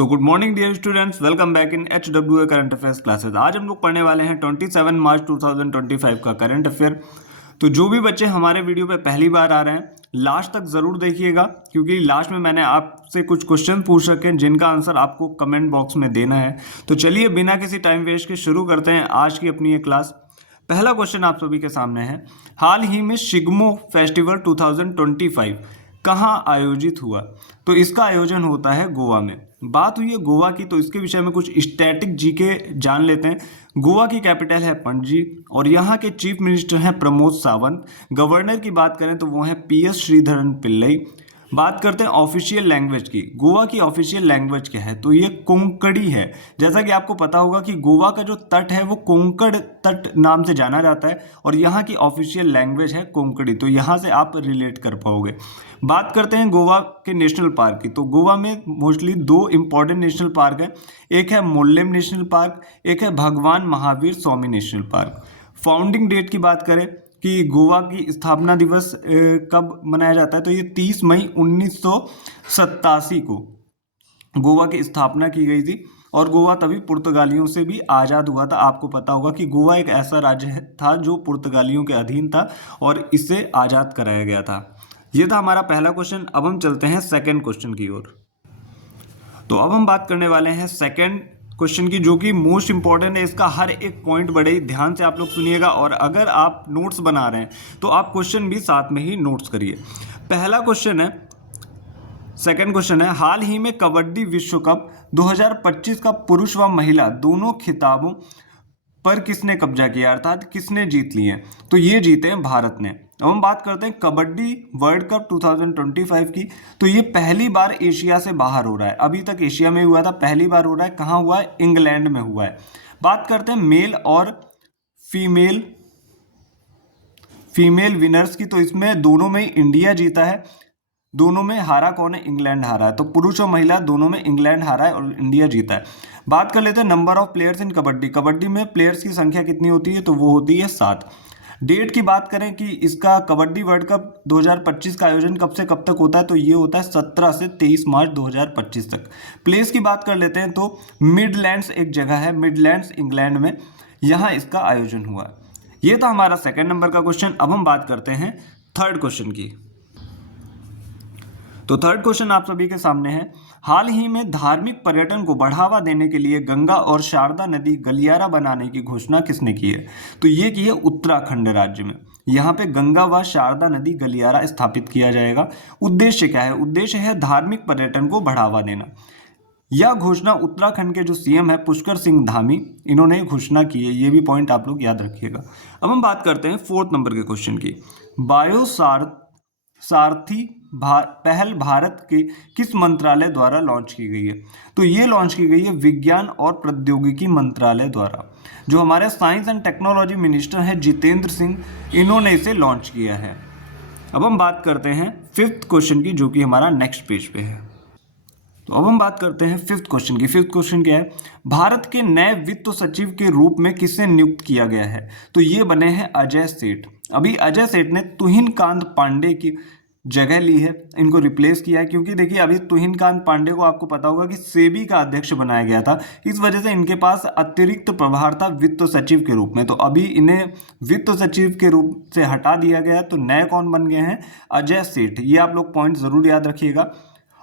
So good morning dear students, welcome back in HWA current affairs classes. आज हम लोग पढ़ने वाले हैं 27 मार्च 2025 का करंट अफेयर। तो जो भी बच्चे हमारे वीडियो पे पहली बार आ रहे हैं, लास्ट तक ज़रूर देखिएगा, क्योंकि लास्ट में मैंने आपसे कुछ क्वेश्चन पूछ रखे हैं जिनका आंसर आपको कमेंट बॉक्स में देना है। तो चलिए बिना किसी टाइम वेस्ट के शुरू करते हैं आज की अपनी ये क्लास। पहला क्वेश्चन आप सभी के सामने है, हाल ही में शिग्मो फेस्टिवल 2025 कहाँ आयोजित हुआ? तो इसका आयोजन होता है गोवा में। बात हुई है गोवा की, तो इसके विषय में कुछ स्टैटिक जीके जान लेते हैं। गोवा की कैपिटल है पणजी और यहाँ के चीफ मिनिस्टर हैं प्रमोद सावंत। गवर्नर की बात करें तो वो हैं PS श्रीधरन पिल्लई। बात करते हैं ऑफिशियल लैंग्वेज की। गोवा की ऑफिशियल लैंग्वेज क्या है? तो ये कोंकणी है। जैसा कि आपको पता होगा कि गोवा का जो तट है वो कोंकण तट नाम से जाना जाता है और यहाँ की ऑफिशियल लैंग्वेज है कोंकणी। तो यहाँ से आप रिलेट कर पाओगे। बात करते हैं गोवा के नेशनल पार्क की। तो गोवा में मोस्टली दो इंपॉर्टेंट नेशनल पार्क है, एक है मोल्लेम नेशनल पार्क, एक है भगवान Mahavir Swami national park. Founding date की बात करें कि गोवा की स्थापना दिवस कब मनाया जाता है, तो ये 30 मई 1987 को गोवा की स्थापना की गई थी और गोवा तभी पुर्तगालियों से भी आज़ाद हुआ था। आपको पता होगा कि गोवा एक ऐसा राज्य था जो पुर्तगालियों के अधीन था और इसे आज़ाद कराया गया था। ये था हमारा पहला क्वेश्चन। अब हम चलते हैं सेकंड क्वेश्चन की ओर। तो अब हम बात करने वाले हैं सेकंड क्वेश्चन की, जो कि मोस्ट इंपॉर्टेंट है। इसका हर एक पॉइंट बड़े ही ध्यान से आप लोग सुनिएगा और अगर आप नोट्स बना रहे हैं तो आप क्वेश्चन भी साथ में ही नोट्स करिए। पहला क्वेश्चन है, सेकंड क्वेश्चन है, हाल ही में कबड्डी विश्व कप 2025 का पुरुष व महिला दोनों खिताबों पर किसने कब्जा किया, अर्थात किसने जीत लिए? तो ये जीते हैं भारत ने। अब हम बात करते हैं कबड्डी वर्ल्ड कप 2025 की। तो ये पहली बार एशिया से बाहर हो रहा है। अभी तक एशिया में हुआ था, पहली बार हो रहा है। कहाँ हुआ है? इंग्लैंड में हुआ है। बात करते हैं मेल और फीमेल विनर्स की। तो इसमें दोनों में इंडिया जीता है। दोनों में हारा कौन है? इंग्लैंड हारा है। तो पुरुष और महिला दोनों में इंग्लैंड हारा है और इंडिया जीता है। बात कर लेते हैं number of players in kabaddi. Kabaddi में प्लेयर्स की संख्या कितनी होती है? तो वो होती है 7। डेट की बात करें कि इसका कबड्डी वर्ल्ड कप 2025 का आयोजन कब से कब तक होता है, तो ये होता है 17 से 23 मार्च 2025 तक। प्लेस की बात कर लेते हैं तो मिडलैंड्स एक जगह है, मिडलैंड्स इंग्लैंड में, यहाँ इसका आयोजन हुआ है। ये था हमारा सेकंड नंबर का क्वेश्चन। अब हम बात करते हैं थर्ड क्वेश्चन की। तो थर्ड क्वेश्चन आप सभी के सामने है, हाल ही में धार्मिक पर्यटन को बढ़ावा देने के लिए गंगा और शारदा नदी गलियारा बनाने की घोषणा किसने की है? तो ये की है उत्तराखंड राज्य में। यहाँ पे गंगा व शारदा नदी गलियारा स्थापित किया जाएगा। उद्देश्य क्या है? उद्देश्य है धार्मिक पर्यटन को बढ़ावा देना। यह घोषणा उत्तराखंड के जो CM है पुष्कर सिंह धामी, इन्होंने घोषणा की है। ये भी पॉइंट आप लोग याद रखिएगा। अब हम बात करते हैं फोर्थ नंबर के क्वेश्चन की। सारथी पहल भारत के किस मंत्रालय द्वारा लॉन्च की गई है? तो ये लॉन्च की गई है विज्ञान और प्रौद्योगिकी मंत्रालय द्वारा। जो हमारे साइंस एंड टेक्नोलॉजी मिनिस्टर हैं जितेंद्र सिंह, इन्होंने इसे लॉन्च किया है। अब हम बात करते हैं फिफ्थ क्वेश्चन की, जो कि हमारा नेक्स्ट पेज पे है। तो अब हम बात करते हैं फिफ्थ क्वेश्चन की। फिफ्थ क्वेश्चन क्या है? भारत के नए वित्त सचिव के रूप में किसे नियुक्त किया गया है? तो ये बने हैं अजय सेठ। अभी अजय सेठ ने तुहिन कांत पांडे की जगह ली है, इनको रिप्लेस किया है। क्योंकि देखिए अभी तुहिन कांत पांडे को आपको पता होगा कि सेबी का अध्यक्ष बनाया गया था, इस वजह से इनके पास अतिरिक्त प्रभार था वित्त सचिव के रूप में। तो अभी इन्हें वित्त सचिव के रूप से हटा दिया गया। तो नए कौन बन गए हैं? अजय सेठ। ये आप लोग पॉइंट जरूर याद रखिएगा।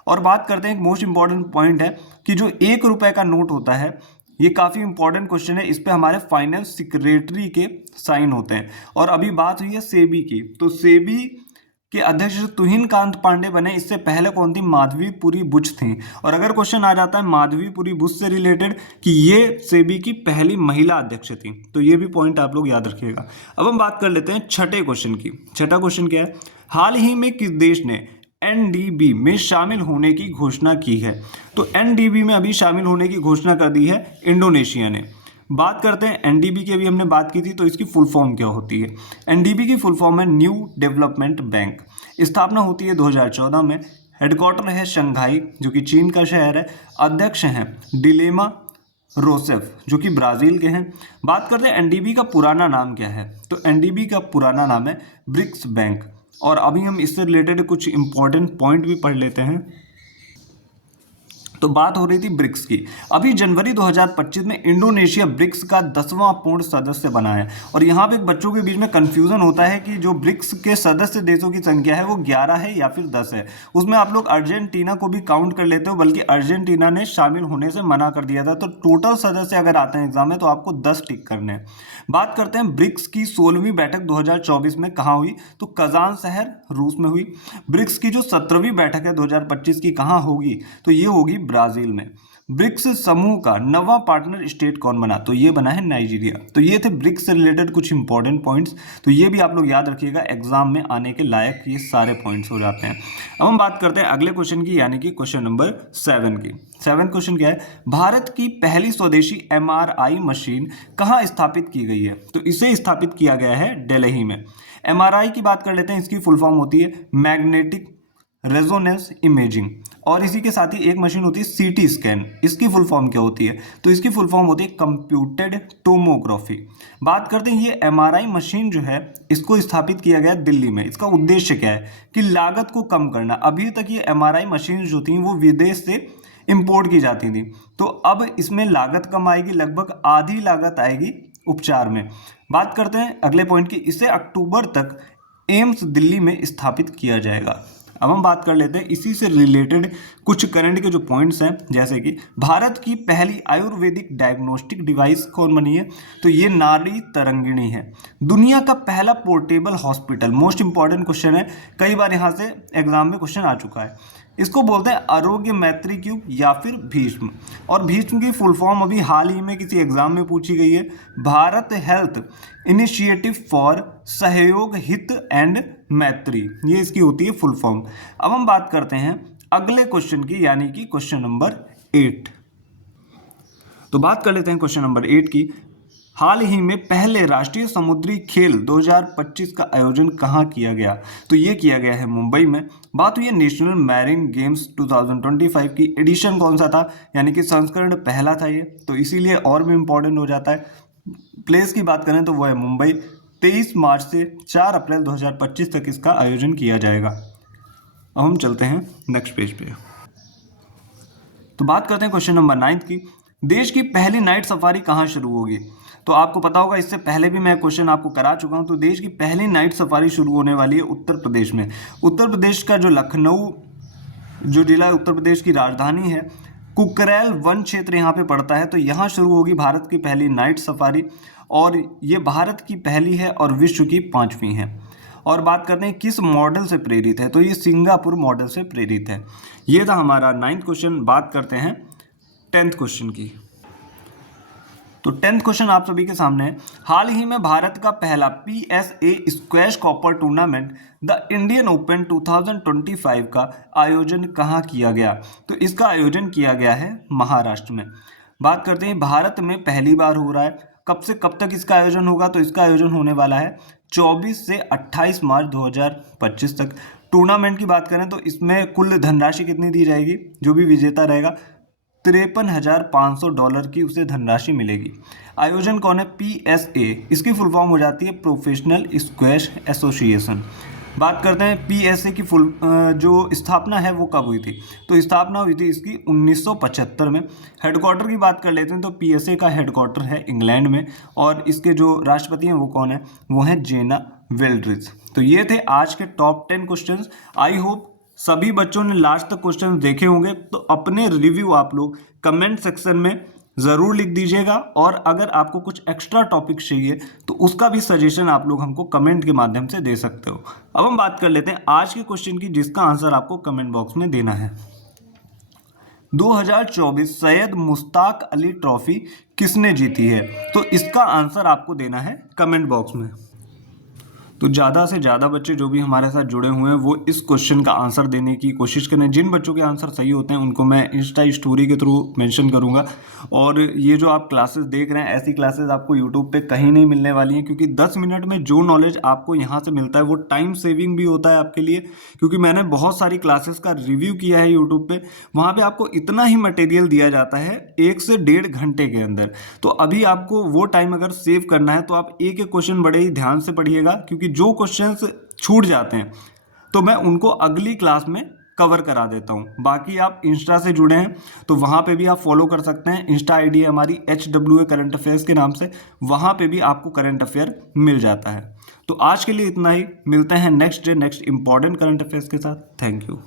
और बात करते हैं, एक मोस्ट इंपॉर्टेंट पॉइंट है कि जो 1 रुपए का नोट होता है, ये काफ़ी इंपॉर्टेंट क्वेश्चन है। इस पे हमारे फाइनेंस सेक्रेटरी के साइन होते हैं। और अभी बात हुई है सेबी की। तो सेबी के अध्यक्ष तुहिन कांत पांडे बने। इससे पहले कौन थी? माधवीपुरी बुच थी। और अगर क्वेश्चन आ जाता है माधवीपुरी बुच से रिलेटेड कि ये सेबी की पहली महिला अध्यक्ष थी, तो ये भी पॉइंट आप लोग याद रखिएगा। अब हम बात कर लेते हैं छठे क्वेश्चन की। छठा क्वेश्चन क्या है? हाल ही में किस देश ने NDB में शामिल होने की घोषणा की है? तो NDB में अभी शामिल होने की घोषणा कर दी है इंडोनेशिया ने। बात करते हैं NDB की, अभी हमने बात की थी, तो इसकी फुल फॉर्म क्या होती है? NDB की फुल फॉर्म है न्यू डेवलपमेंट बैंक। स्थापना होती है 2014 में। हेडक्वार्टर है शंघाई, जो कि चीन का शहर है। अध्यक्ष हैं डिलेमा रोसेफ, जो कि ब्राज़ील के हैं। बात करते हैं NDB का पुराना नाम क्या है? तो NDB का पुराना नाम है ब्रिक्स बैंक। और अभी हम इससे रिलेटेड कुछ इंपॉर्टेंट पॉइंट भी पढ़ लेते हैं। तो बात हो रही थी ब्रिक्स की। अभी जनवरी 2025 में इंडोनेशिया ब्रिक्स का 10वां पूर्ण सदस्य बना है। और यहाँ पे बच्चों के बीच में कंफ्यूजन होता है कि जो ब्रिक्स के सदस्य देशों की संख्या है वो 11 है या फिर 10 है। उसमें आप लोग अर्जेंटीना को भी काउंट कर लेते हो, बल्कि अर्जेंटीना ने शामिल होने से मना कर दिया था। तो टोटल सदस्य अगर आते हैं एग्जाम में तो आपको 10 टिक करने हैं। बात करते हैं ब्रिक्स की 16वीं बैठक 2024 में कहाँ हुई, तो कजान शहर रूस में हुई। ब्रिक्स की जो 17वीं बैठक है 2025 की कहाँ होगी, तो ये होगी ब्राजील में। ब्रिक्स समूह का नवा पार्टनर स्टेट कौन बना, तो ये बना है नाइजीरिया। तो ये थे ब्रिक्स से रिलेटेड कुछ इंपॉर्टेंट पॉइंट्स, तो ये भी आप लोग याद रखिएगा, एग्जाम में आने के लायक ये सारे पॉइंट्स हो जाते हैं। अब हम बात करते हैं अगले क्वेश्चन की, यानी कि क्वेश्चन नंबर 7 की। 7 क्वेश्चन क्या है, भारत की पहली स्वदेशी MRI मशीन कहाँ स्थापित की गई है, तो इसे स्थापित किया गया है दिल्ली में। MRI की बात कर लेते हैं, इसकी फुल फॉर्म होती है मैग्नेटिक रेजोनेंस इमेजिंग। और इसी के साथ ही एक मशीन होती है CT स्कैन, इसकी फुल फॉर्म क्या होती है, तो इसकी फुल फॉर्म होती है कंप्यूटेड टोमोग्राफी। बात करते हैं ये MRI मशीन जो है इसको स्थापित किया गया दिल्ली में। इसका उद्देश्य क्या है कि लागत को कम करना। अभी तक ये MRI मशीन जो थी वो विदेश से इंपोर्ट की जाती थी, तो अब इसमें लागत कम आएगी, लगभग आधी लागत आएगी उपचार में। बात करते हैं अगले पॉइंट की, इसे अक्टूबर तक एम्स दिल्ली में स्थापित किया जाएगा। अब हम बात कर लेते हैं इसी से रिलेटेड कुछ करंट के जो पॉइंट्स हैं, जैसे कि भारत की पहली आयुर्वेदिक डायग्नोस्टिक डिवाइस कौन बनी है, तो ये नाड़ी तरंगिणी है। दुनिया का पहला portable hospital, most important question है, कई बार यहाँ से एग्जाम में क्वेश्चन आ चुका है। इसको बोलते हैं आरोग्य मैत्री क्यूब या फिर भीष्म। और भीष्म की फुल फॉर्म अभी हाल ही में किसी एग्जाम में पूछी गई है, भारत हेल्थ इनिशिएटिव फॉर सहयोग हित एंड मैत्री, ये इसकी होती है फुल फॉर्म। अब हम बात करते हैं अगले क्वेश्चन की, यानी कि क्वेश्चन नंबर 8। तो बात कर लेते हैं क्वेश्चन नंबर 8 की। हाल ही में पहले राष्ट्रीय समुद्री खेल 2025 का आयोजन कहाँ किया गया, तो ये किया गया है मुंबई में। बात हुई है नेशनल मैरीन गेम्स 2025 की, एडिशन कौन सा था, यानी कि संस्करण पहला था ये, तो इसीलिए और भी इम्पोर्टेंट हो जाता है। प्लेस की बात करें तो वो है मुंबई। 23 मार्च से 4 अप्रैल 2025 तक इसका आयोजन किया जाएगा। अब हम चलते हैं नेक्स्ट पेज पे। तो बात करते हैं क्वेश्चन नंबर 9 की। देश की पहली नाइट सफारी कहाँ शुरू होगी, तो आपको पता होगा, इससे पहले भी मैं क्वेश्चन आपको करा चुका हूं। तो देश की पहली नाइट सफारी शुरू होने वाली है उत्तर प्रदेश में। उत्तर प्रदेश का जो लखनऊ जो जिला उत्तर प्रदेश की राजधानी है, कुकरेल वन क्षेत्र यहाँ पे पड़ता है, तो यहाँ शुरू होगी भारत की पहली नाइट सफारी। और ये भारत की पहली है और विश्व की 5वीं है। और बात करते हैं किस मॉडल से प्रेरित है, तो ये सिंगापुर मॉडल से प्रेरित है। ये था हमारा 9th क्वेश्चन। बात करते हैं 10th क्वेश्चन की। तो 10th क्वेश्चन आप सभी के सामने है। हाल ही में भारत का पहला PSA squash copper tournament the Indian open 2025 का आयोजन कहाँ किया गया, तो इसका आयोजन किया गया है महाराष्ट्र में। बात करते हैं भारत में पहली बार हो रहा है, कब से कब तक इसका आयोजन होगा, तो इसका आयोजन होने वाला है 24 से 28 मार्च 2025 तक। टूर्नामेंट की बात करें तो इसमें कुल धनराशि कितनी दी जाएगी, जो भी विजेता रहेगा $53,500 की उसे धनराशि मिलेगी। आयोजन कौन है, PSA, इसकी फुल फॉर्म हो जाती है प्रोफेशनल स्क्वैश एसोसिएशन। बात करते हैं PSA की जो स्थापना है वो कब हुई थी, तो स्थापना हुई थी इसकी 1975 में। हेडक्वार्टर की बात कर लेते हैं तो PSA का हेडक्वार्टर है इंग्लैंड में। और इसके जो राष्ट्रपति हैं वो कौन है, वो हैं जेना वेल्ड्रिज। तो ये थे आज के टॉप 10 क्वेश्चंस। आई होप सभी बच्चों ने लास्ट तक क्वेश्चन देखे होंगे। तो अपने रिव्यू आप लोग कमेंट सेक्शन में ज़रूर लिख दीजिएगा। और अगर आपको कुछ एक्स्ट्रा टॉपिक चाहिए तो उसका भी सजेशन आप लोग हमको कमेंट के माध्यम से दे सकते हो। अब हम बात कर लेते हैं आज के क्वेश्चन की, जिसका आंसर आपको कमेंट बॉक्स में देना है। 2024 सैयद मुश्ताक अली ट्रॉफी किसने जीती है, तो इसका आंसर आपको देना है कमेंट बॉक्स में। तो ज़्यादा से ज़्यादा बच्चे जो भी हमारे साथ जुड़े हुए हैं वो इस क्वेश्चन का आंसर देने की कोशिश करें। जिन बच्चों के आंसर सही होते हैं उनको मैं इंस्टा स्टोरी के थ्रू मेंशन करूंगा। और ये जो आप क्लासेस देख रहे हैं, ऐसी क्लासेस आपको यूट्यूब पे कहीं नहीं मिलने वाली हैं, क्योंकि 10 मिनट में जो नॉलेज आपको यहाँ से मिलता है वो टाइम सेविंग भी होता है आपके लिए। क्योंकि मैंने बहुत सारी क्लासेस का रिव्यू किया है यूट्यूब पर, वहाँ पर आपको इतना ही मटेरियल दिया जाता है 1 से 1.5 घंटे के अंदर। तो अभी आपको वो टाइम अगर सेव करना है तो आप एक एक क्वेश्चन बड़े ही ध्यान से पढ़िएगा, क्योंकि जो क्वेश्चंस छूट जाते हैं तो मैं उनको अगली क्लास में कवर करा देता हूँ। बाकी आप इंस्टा से जुड़े हैं तो वहाँ पे भी आप फॉलो कर सकते हैं। इंस्टा आईडी है हमारी HWA करंट अफेयर्स के नाम से, वहाँ पे भी आपको करंट अफेयर मिल जाता है। तो आज के लिए इतना ही, मिलते हैं next day next important current affairs के साथ। Thank you.